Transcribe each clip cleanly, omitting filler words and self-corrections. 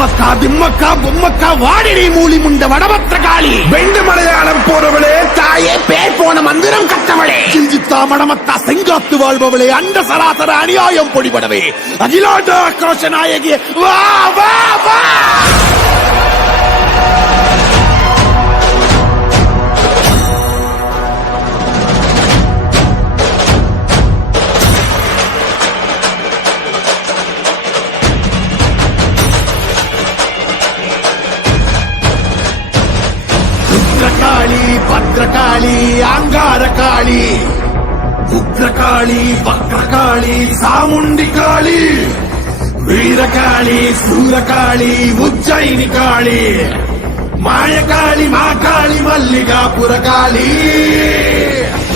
அம்மக்கா திம்மக்கா பொம்மக்கா வாடினி மூலி முண்ட வடபத்திர காளி வெண்டு மலையாளம் போறவளே தாயே பேர் போன மந்திரம் கட்டவளே கிஞ்சித்தா மடமத்தா செங்காத்து வாழ்பவளே அண்ட சராசர அநியாயம் பொடிபடவே அகிலாண்ட ஆக்ரோஷ நாயகி வா வா வா காளி பத்ரகாளி அங்கார காளி உக்ரகாளி வக்ரகாளி சாமுண்டி காளி வீரகாளி சூரகாளி உஜ்ஜயினி காளி மாயகாளி மாகாளி மல்லிகாபுர காளி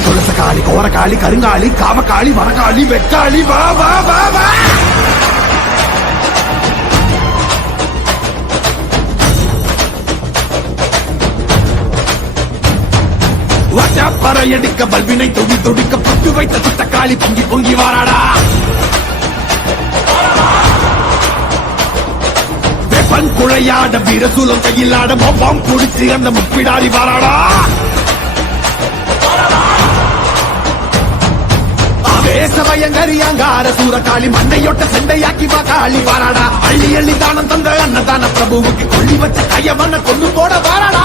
துளசகாளி கோரகாளி கருங்காளி காவகாளி வரகாளி வெக்காளி வா வா வா வா பறையடிக்க பல்வினை தொடி தொடிக்க பட்டு வைத்த சுத்தக்காளி பொங்கி பொங்கி வாராடா வெப்பன் குழையாட வீரசூலம் கையிலாட மொவ்வாம் குடிச்சு அந்த முப்பிடாரி வாராடா ஆவேசவயங்கரி அங்கார சூரகாளி மண்டையொட்ட செண்டையாக்கி வா காளி வாராடா அள்ளி அள்ளி தானம் தந்த அன்னதான பிரபுவுக்கு கொள்ளி வச்ச கையவன கொண்டு போட வாராடா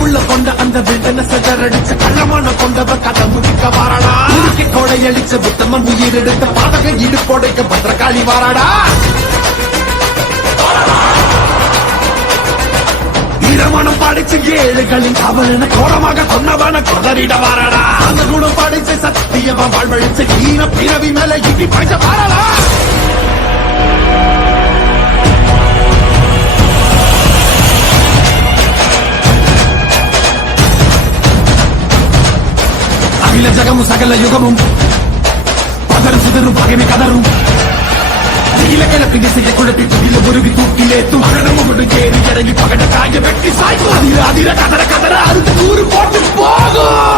உள்ள கொண்ட அந்த வில்டன செதறடிச்ச கள்ளமான கொண்டவ கதை முடிக்க வாராடா உருக்கி கொடையடிச்ச புத்தமன் உயிர் எடுத்த பாதக இடு கொடைக்க பத்திரகாளி வாராடா இரமணம் பாடிச்சு ஏழுகளின் அவன கோரமாக கொன்னவன கொதறிட வாராடா அந்த குணம் பாடிச்ச சத்தியவன் வாழ்வழிச்ச ஈன பிறவி மேல இடி பாய்ச்ச வாராடா அகில ஜகமும் சகல யுகமும் பதரும் சிதறும் பகைமை கதரும் இலக்கிழப்பின் திசையை குழப்பி புதில உருவி தூக்கிலேத்தும் அகடமும் ஏறி இறங்கி பகட காய வெட்டி சாய்க்கும் அதிர அதிர கதற கதற அறுத்து கூறு போட்டு போகும்